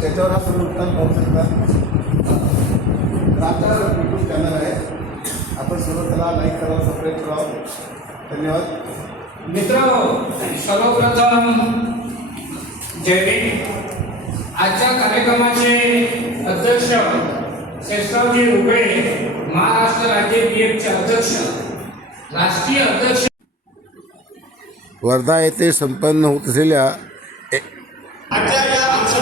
त्याच्यावर हा सर्व उत्तर पाहू शकता. आता यूट्यूब चॅनल आहे. आपण सर्व त्याला लाईक करावं सबस्क्राईब करावं. धन्यवाद. मित्र सर्वप्रथम जयवीर आजच्या कार्यक्रमाचे अध्यक्ष शेषरावजी रुपये महाराष्ट्र राज्य पी एफचे अध्यक्ष राष्ट्रीय अध्यक्ष. वर्धा येथे संपन्न होत असलेल्या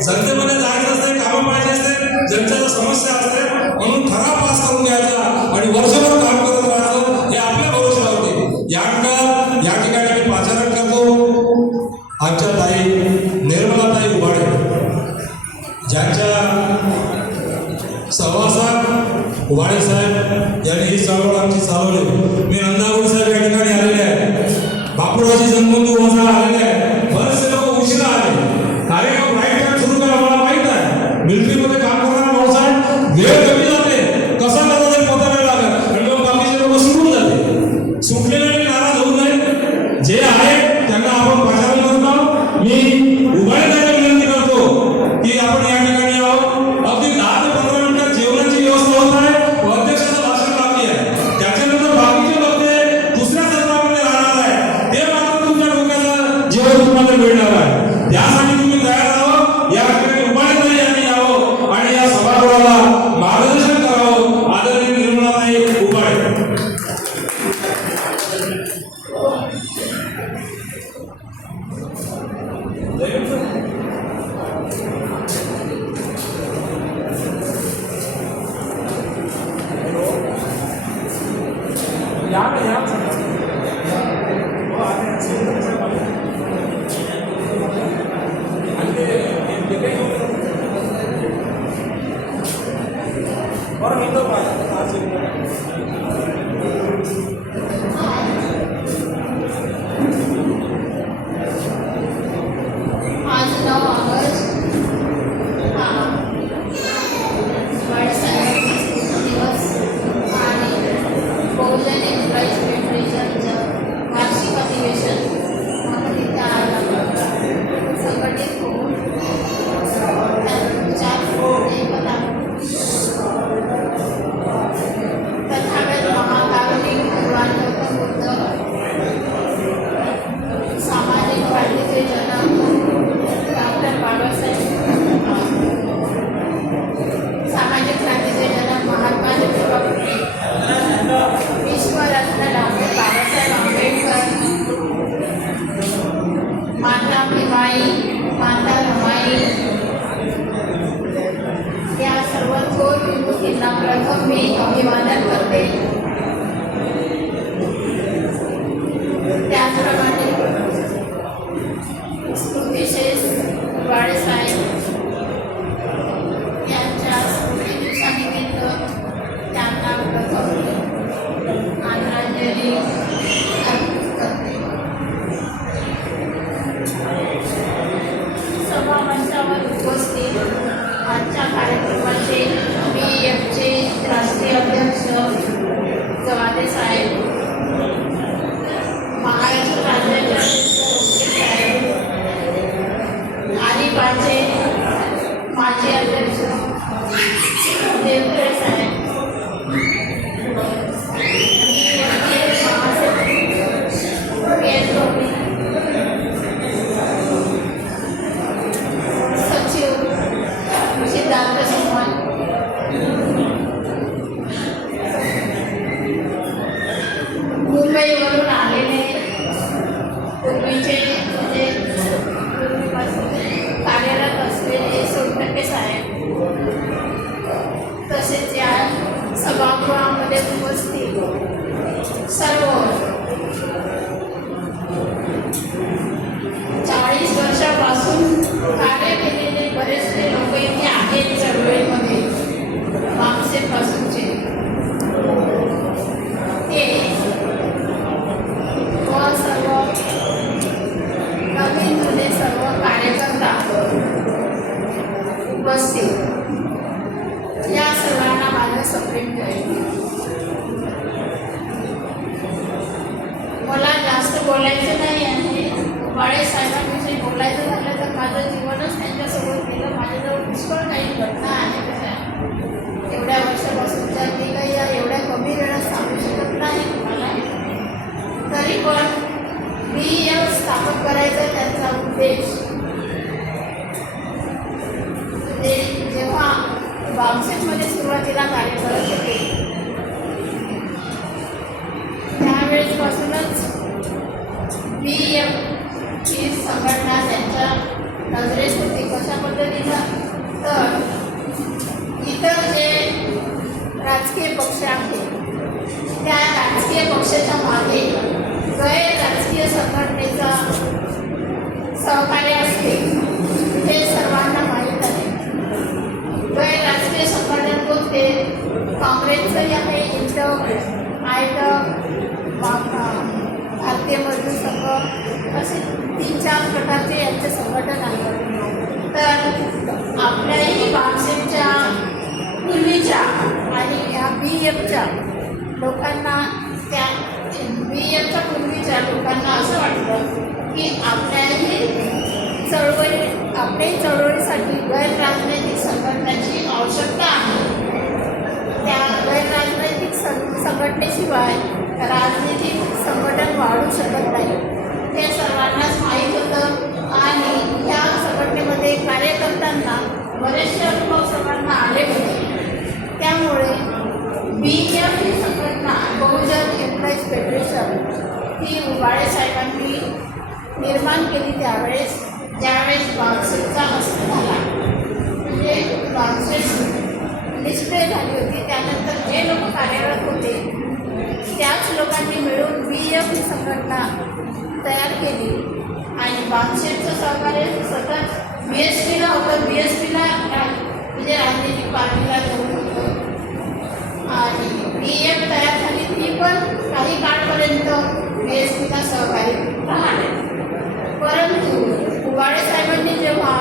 जनतेमध्ये जागे असते कामं पाहिजे असते जनतेला समस्या असते म्हणून ठराव पास करून घ्यायचा आणि वर्षभर काम करत रमाई माता रमाई त्या सर्व थोर विभूतींना प्रथम मी अभिवादन करते. सभामंचावर उपस्थित आजच्या कार्यक्रमाचे पी एफचे राष्ट्रीय अध्यक्ष जवादे साहेब महाराष्ट्र राज्याचे अध्यक्ष साहेब आलिबागचे माजी अध्यक्ष देवकरे साहेब. माझं जीवनच त्यांच्यासोबत गेलं. माझ्याजवळ पुष्कळ काही घटना आहेत. एवढ्या वर्षापासून त्या मी काही या एवढ्या कमी वेळात सांगू शकत नाही तुम्हाला. तरी पण बी या स्थापन करायचा त्यांचा उद्देश. म्हणजे जेव्हा बामसेसमध्ये सुरुवातीला नजरेत होते. कशा पद्धतीनं? तर इतर जे राजकीय पक्ष आहेत त्या राजकीय पक्षाच्या मागे गैर राजकीय संघटनेचा सहकार्य असते हे सर्वांना माहीत आहे. गैर राजकीय संघटन बोलते काँग्रेसचंही आहे इथं आयटक भारतीय मजदूर संघ असे तीन चार प्रकारचे यांचे संघटन आहे. तर आपल्याही भाषेच्या पूर्वीच्या आणि ह्या बी एफच्या लोकांना त्या बी एफच्या पूर्वीच्या लोकांना असं वाटतं की आपल्याही चळवळी आपल्याही चळवळीसाठी गैरराजनैतिक संघटनाची आवश्यकता आहे. त्या गैरराजनैतिक सं संघटनेशिवाय राजनीतिक संघटन वाढू शकत नाही. हे सर्वांनाच माहीत होतं. आणि ह्या संघटनेमध्ये कार्य करताना बरेचसे अनुभव सर्वांना आले होते. त्यामुळे बी एफ ही संघटना बहुजन एम्प्लॉईज फेडरेशन ही उबाळे साहेबांनी निर्माण केली त्यावेळेस. ज्यावेळेस बागसेटचा हस्त झाला. म्हणजे बागसेट निष्क्रिय झाली होती. त्यानंतर जे लोक कार्यरत होते त्याच लोकांनी मिळून बी एफ ही संघटना तयार केली. आणि बागशेटचं सहकार्य सतत बी एस पीला होतं. बी एस पीला म्हणजे राजनीतिक पार्टीला घेऊन होतं. आणि बी एफ तयार झाली. ती पण काही काळपर्यंत बी एस पीला सहकारी राहणार. परंतु उबाळे साहेबांनी जेव्हा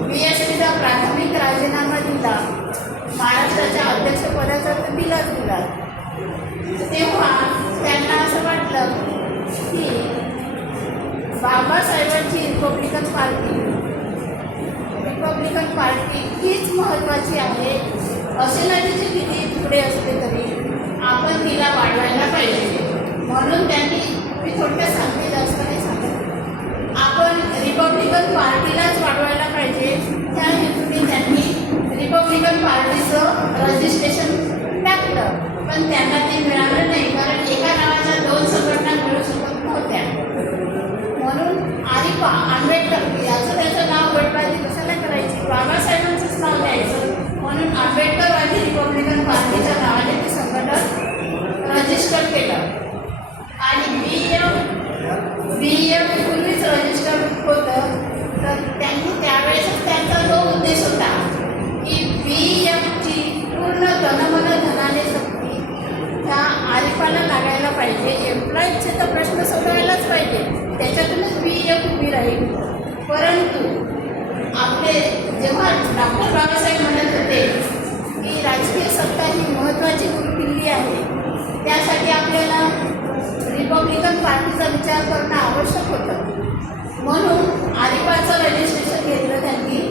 बी एस पीचा प्राथमिक राजीनामा दिला महाराष्ट्राच्या अध्यक्षपदाचा तर दिलाच दिला. तेव्हा त्यांना असं वाटलं की बाबासाहेबांची रिपब्लिकन पार्टी रिपब्लिकन पार्टी हीच महत्त्वाची आहे. असे नाही तिचे किती तुकडे असले तरी आपण तिला वाढवायला पाहिजे. म्हणून त्यांनी मी थोडक्यात सांगते जास्त नाही सांगत. आपण रिपब्लिकन पार्टीलाच वाढवायला पाहिजे. त्या हेतूने त्यांनी रिपब्लिकन पार्टीचं रजिस्ट्रेशन पण त्यांना ते मिळालं नाही कारण एका नावाच्या दोन संघटना मिळू शकत नव्हत्या. म्हणून आरिपा आंबेडकर याचं त्याचं नाव गटबाजी कशाला करायची बाबासाहेबांचंच नाव द्यायचं म्हणून आंबेडकरवादी रिपब्लिकन पार्टीच्या नावाने ते संघटन रजिस्टर केलं आणि बी एम बी एम पूर्वीच रजिस्टर होतं तर त्यांनी त्यावेळेसच त्यांचा जो उद्देश होता की बी एमची पूर्ण तनमन धनाने सक्ती त्या आरिफाला लागायला पाहिजे एम्प्लॉईजचे तर प्रश्न सोडवायलाच पाहिजे त्याच्यातूनच बी एफ उभी राहील परंतु आपले जेव्हा डॉक्टर बाबासाहेब म्हणत होते की राजकीय सत्ता ही महत्त्वाची गुरुकिल्ली आहे त्यासाठी आपल्याला रिपब्लिकन पार्टीचा विचार करणं आवश्यक होतं. म्हणून आरिपाचं रजिस्ट्रेशन घेतलं त्यांनी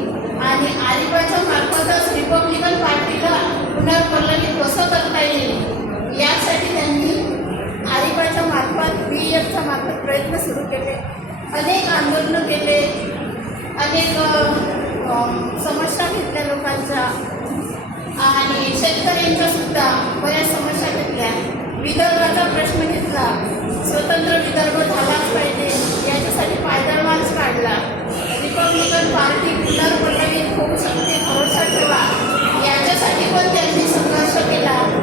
आणि आरिपाच्या मार्फतच रिपब्लिकन पार्टीला पुनर्पल्लवित कसं करता येईल यासाठी त्यांनी आरिपाच्या मार्फत बी एफच्या मार्फत प्रयत्न सुरू केले. अनेक आंदोलनं केले अनेक समस्या घेतल्या लोकांच्या. आणि शेतकऱ्यांच्या सुद्धा बऱ्याच समस्या घेतल्या. विदर्भाचा प्रश्न घेतला. स्वतंत्र विदर्भ झालाच पाहिजे. याच्यासाठी पायदळ मार्च काढला. रिपब्लिकन पार्टी पुनर्पल्लवित होऊ शकते भरोसा ठेवा. याच्यासाठी पण त्यांनी संघर्ष केला.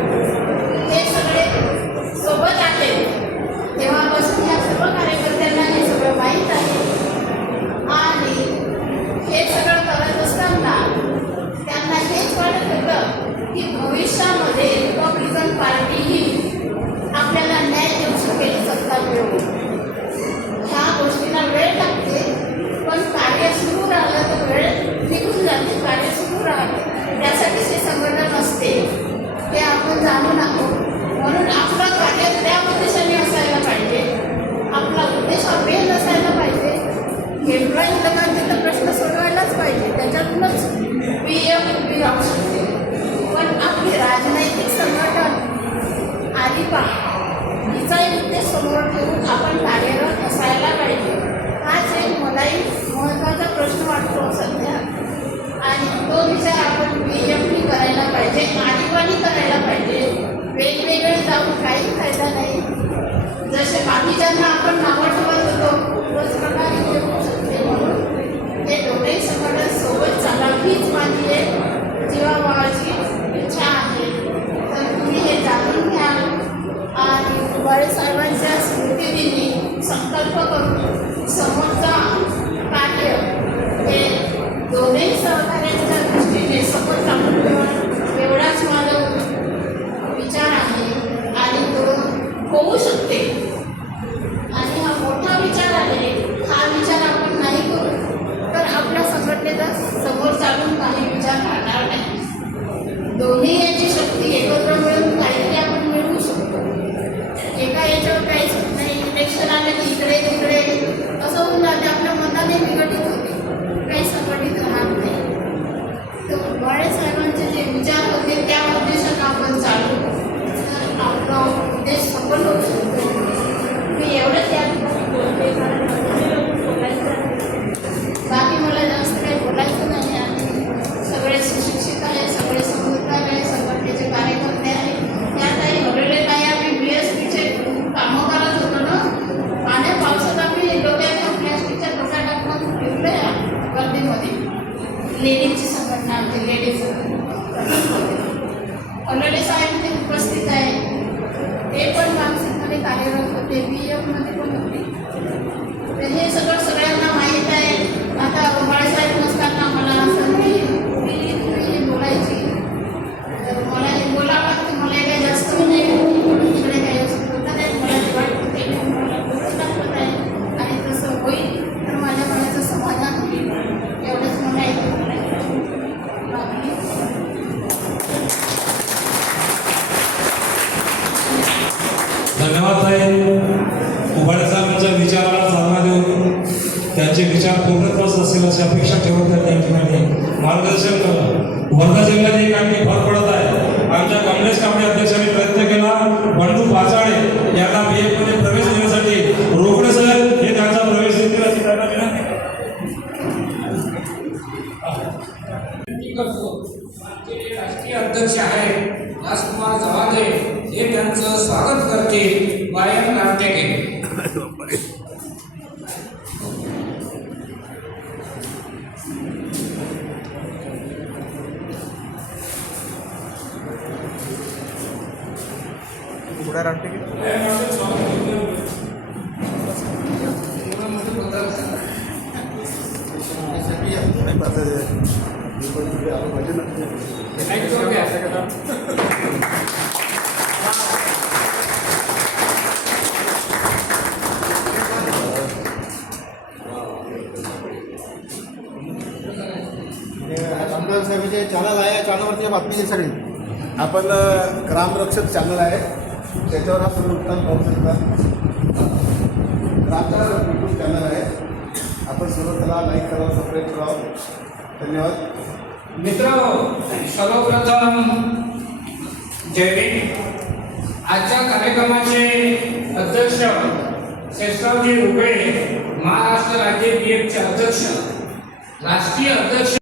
हीच माझी एक जीवाभावाची इच्छा आहे. तर तुम्ही हे जाणून घ्या. आणि बळे साहेबांच्या स्मृतीदिनी संकल्प मार्गदर्शन करा वर्धा जिल्ह्यात एक आणखी भर पडत आहे. आमच्या काँग्रेस कांबळे अध्यक्षांनी प्रयत्न केला. बंडू पाचाळे यांना बी मध्ये पुढे राहते की. हे साहेबाचे चॅनल आहे चॅनलवरती बातमी आहे सगळी. आपण ग्रामरक्षक चॅनल आहे. त्याच्यावर हा सर्व वृत्तांत पाहू शकता. ग्रामरक्षक यूट्यूब चॅनल आहे. आपण सर्व त्याला लाईक करावं सबस्क्राईब करावं. धन्यवाद. मित्र सर्वप्रथम जय आजच्या कार्यक्रमाचे अध्यक्ष शेषरावजी रुपे महाराष्ट्र राज्य पी एफचे अध्यक्ष राष्ट्रीय अध्यक्ष